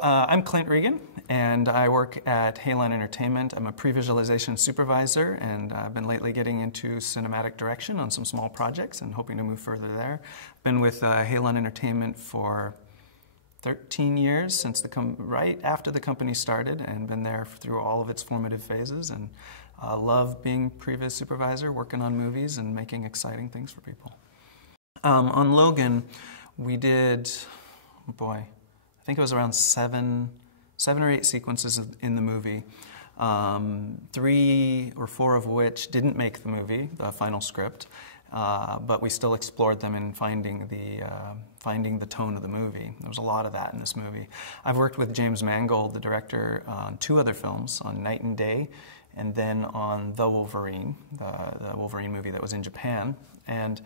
I'm Clint Reagan, and I work at HALON Entertainment. I'm a pre-visualization supervisor, and I've been lately getting into cinematic direction on some small projects and hoping to move further there. I've been with HALON Entertainment for 13 years, since right after the company started, and been there through all of its formative phases, and love being previs supervisor, working on movies and making exciting things for people. On Logan, we did, oh boy, I think it was around seven or eight sequences in the movie, 3 or 4 of which didn't make the movie, the final script, but we still explored them in finding the tone of the movie. There was a lot of that in this movie. I've worked with James Mangold, the director, on 2 other films, on Night and Day, and then on The Wolverine, the Wolverine movie that was in Japan. And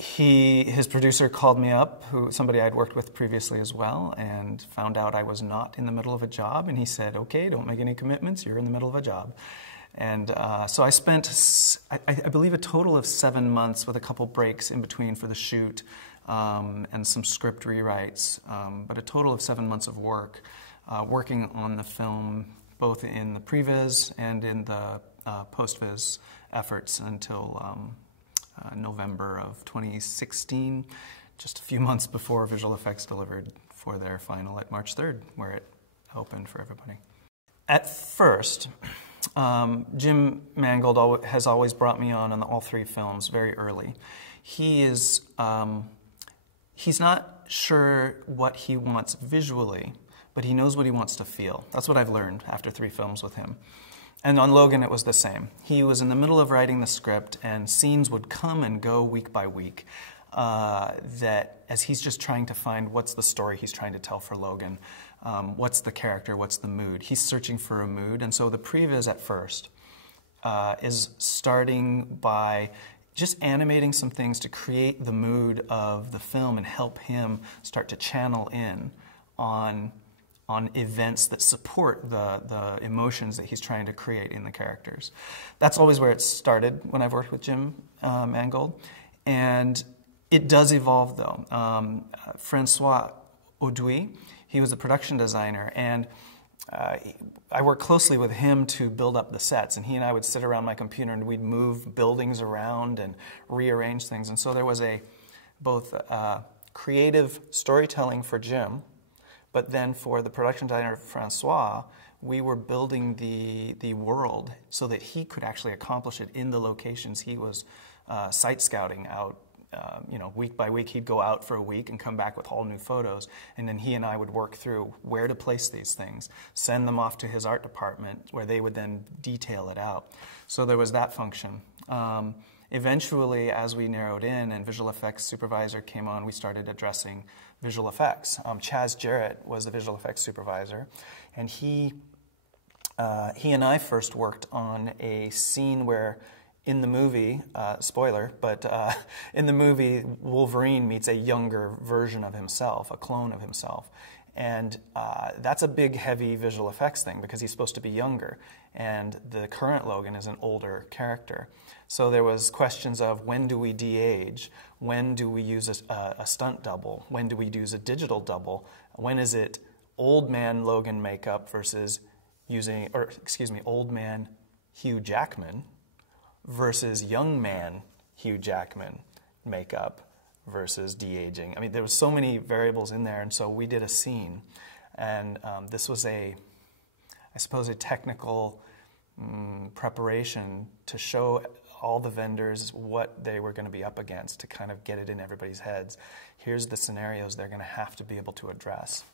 his producer called me up, somebody I'd worked with previously as well, and found out I was not in the middle of a job, and he said, "Okay, don't make any commitments, you're in the middle of a job." And so I spent, I believe, a total of 7 months with a couple breaks in between for the shoot and some script rewrites, but a total of 7 months of work, working on the film, both in the previs and in the post-viz efforts until November of 2016, just a few months before visual effects delivered for their final at March 3rd, where it opened for everybody. At first, Jim Mangold has always brought me on all 3 films very early. He's not sure what he wants visually, but he knows what he wants to feel. That's what I've learned after 3 films with him. And on Logan, it was the same. He was in the middle of writing the script, and scenes would come and go week by week, that as he's just trying to find what's the story he's trying to tell for Logan, what's the character, what's the mood. He's searching for a mood, and so the previs at first is starting by just animating some things to create the mood of the film and help him start to channel in on events that support the emotions that he's trying to create in the characters. That's always where it started when I've worked with Jim Mangold. And it does evolve, though. Francois Audouy, he was the production designer, and I worked closely with him to build up the sets, and he and I would sit around my computer and we'd move buildings around and rearrange things. And so there was both creative storytelling for Jim, but then for the production designer, Francois, we were building the world so that he could actually accomplish it in the locations he was site scouting out. Week by week, he'd go out for a week and come back with all new photos, and then he and I would work through where to place these things, send them off to his art department, where they would then detail it out. So there was that function. Eventually, as we narrowed in and visual effects supervisor came on, we started addressing visual effects. Chaz Jarrett was the visual effects supervisor, and he and I first worked on a scene where in the movie, spoiler, but in the movie, Wolverine meets a younger version of himself, a clone of himself. And that's a big, heavy visual effects thing because he's supposed to be younger. And the current Logan is an older character. So there was questions of when do we de-age? When do we use a stunt double? When do we use a digital double? When is it old man Logan makeup versus old man Hugh Jackman versus young man Hugh Jackman makeup versus de-aging. I mean, there were so many variables in there, and so we did a scene. And this was I suppose, a technical preparation to show all the vendors what they were going to be up against, to kind of get it in everybody's heads. Here's the scenarios they're going to have to be able to address.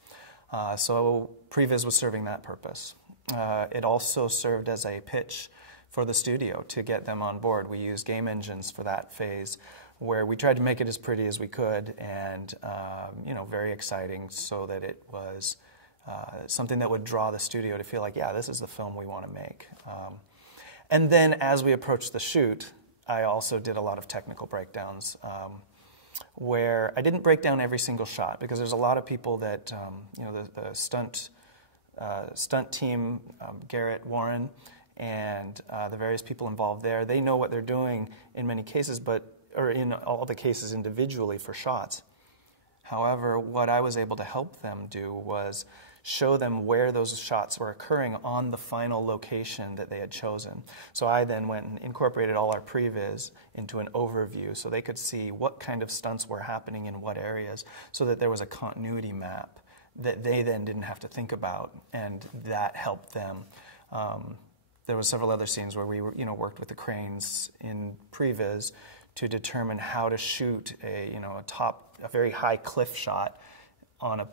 So previs was serving that purpose. It also served as a pitch for the studio to get them on board. We used game engines for that phase, where we tried to make it as pretty as we could and very exciting, so that it was something that would draw the studio to feel like, yeah, this is the film we want to make. And then as we approached the shoot, I also did a lot of technical breakdowns where I didn't break down every single shot, because there's a lot of people that, the stunt team, Garrett, Warren, and the various people involved there, they know what they're doing in many cases, or in all the cases individually for shots. However, what I was able to help them do was show them where those shots were occurring on the final location that they had chosen. So I then went and incorporated all our previs into an overview so they could see what kind of stunts were happening in what areas, so that there was a continuity map that they then didn't have to think about, and that helped them. There was several other scenes where we were, worked with the cranes in previs to determine how to shoot a very high cliff shot on a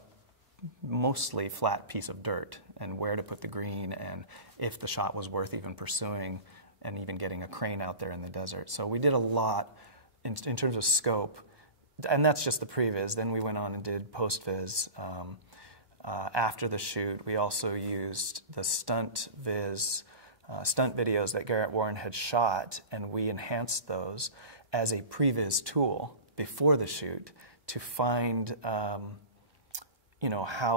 mostly flat piece of dirt, and where to put the green, and if the shot was worth even pursuing, and even getting a crane out there in the desert. So we did a lot in terms of scope, and that's just the previs. Then we went on and did post-viz. After the shoot, we also used the stunt videos that Garrett Warren had shot, and we enhanced those as a previs tool before the shoot to find how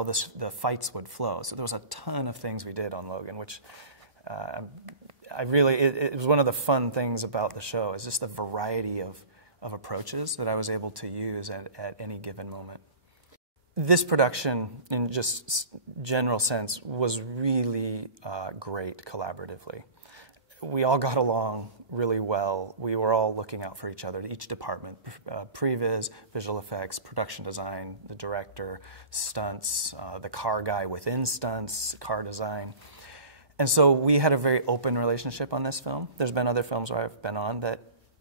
the fights would flow. So there was a ton of things we did on Logan, which it was one of the fun things about the show, is just the variety of approaches that I was able to use at any given moment. This production, in just general sense, was really great collaboratively. We all got along really well. We were all looking out for each other, each department, previs, visual effects, production design, the director, stunts, the car guy within stunts, car design. And so we had a very open relationship on this film. There's been other films where I've been on that,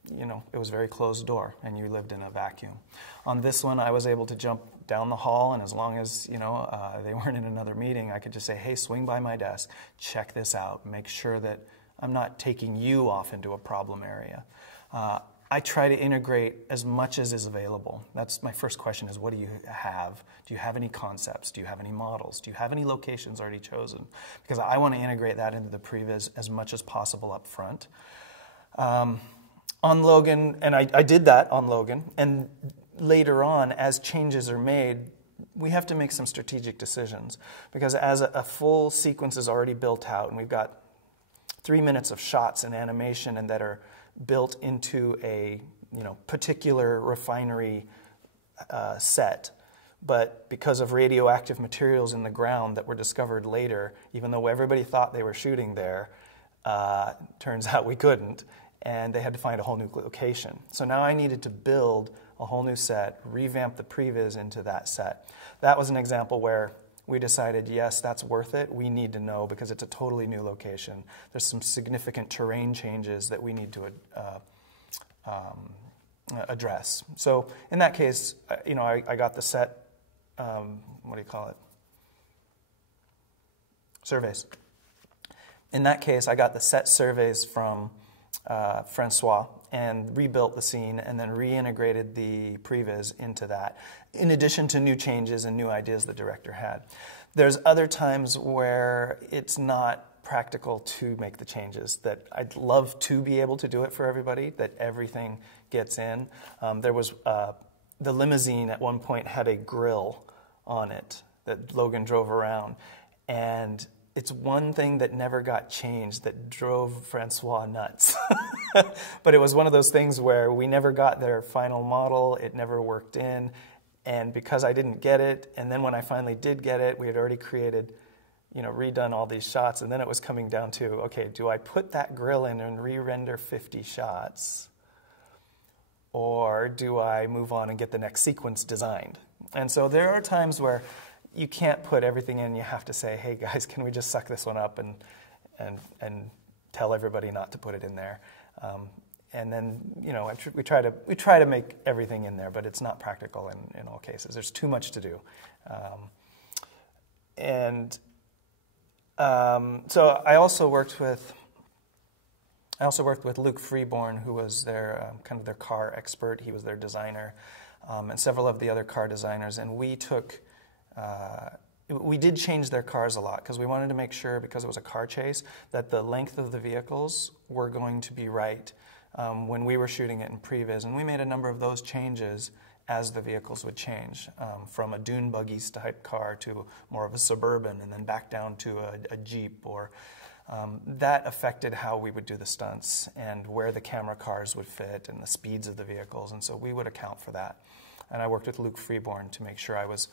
it was very closed door and you lived in a vacuum. On this one, I was able to jump down the hall, and as long as, they weren't in another meeting, I could just say, hey, swing by my desk, check this out, make sure that I'm not taking you off into a problem area. I try to integrate as much as is available. That's my first question, is what do you have? Do you have any concepts? Do you have any models? Do you have any locations already chosen? Because I want to integrate that into the previs as much as possible up front. On Logan, and I did that on Logan, and later on, as changes are made, we have to make some strategic decisions, because as a full sequence is already built out, and we've got 3 minutes of shots and animation, and that are built into a particular refinery set, but because of radioactive materials in the ground that were discovered later, even though everybody thought they were shooting there, turns out we couldn't, and they had to find a whole new location. So now I needed to build a whole new set, revamp the previs into that set. That was an example where we decided, yes, that's worth it. We need to know, because it's a totally new location. There's some significant terrain changes that we need to address. So in that case, I got the set, what do you call it? Surveys. In that case, I got the set surveys from Francois and rebuilt the scene, and then reintegrated the previs into that, in addition to new changes and new ideas the director had. There's other times where it's not practical to make the changes, that I'd love to be able to do it for everybody, that everything gets in. There was the limousine at one point had a grill on it that Logan drove around, and it's one thing that never got changed that drove Francois nuts. But it was one of those things where we never got their final model, it never worked in, and because I didn't get it, and then when I finally did get it, we had already created, redone all these shots, and then it was coming down to, okay, do I put that grill in and re-render 50 shots, or do I move on and get the next sequence designed? And so there are times where you can't put everything in. You have to say, hey guys, can we just suck this one up and tell everybody not to put it in there? And then we try to make everything in there, but it's not practical in all cases. There's too much to do, so I also worked with Luke Freeborn, who was their kind of their car expert. He was their designer, and several of the other car designers, and we did change their cars a lot, because we wanted to make sure, because it was a car chase, that the length of the vehicles were going to be right when we were shooting it in previs. And we made a number of those changes as the vehicles would change, from a dune buggy type car to more of a Suburban, and then back down to a Jeep. Or that affected how we would do the stunts and where the camera cars would fit and the speeds of the vehicles. And so we would account for that. and I worked with Luke Freeborn to make sure I was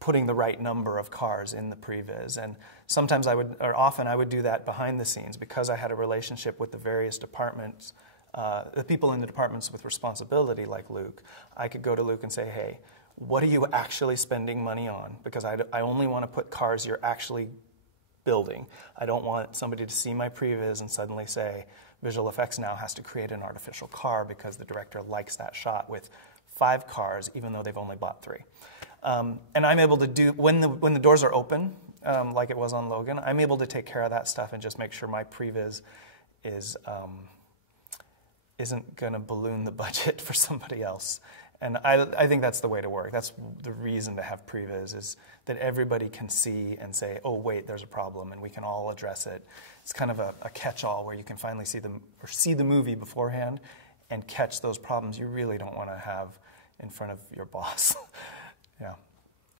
putting the right number of cars in the previs. And sometimes often I would do that behind the scenes because I had a relationship with the various departments, the people in the departments with responsibility like Luke. I could go to Luke and say, hey, what are you actually spending money on? Because I only want to put cars you're actually building. I don't want somebody to see my previs and suddenly say, visual effects now has to create an artificial car because the director likes that shot with 5 cars, even though they've only bought 3. And I'm able to do, when the doors are open, like it was on Logan, I'm able to take care of that stuff and just make sure my previs isn't going to balloon the budget for somebody else. And I think that's the way to work. That's the reason to have previs, is that everybody can see and say, oh, wait, there's a problem, and we can all address it. It's kind of a catch-all where you can finally see the movie beforehand and catch those problems you really don't want to have in front of your boss. Yeah.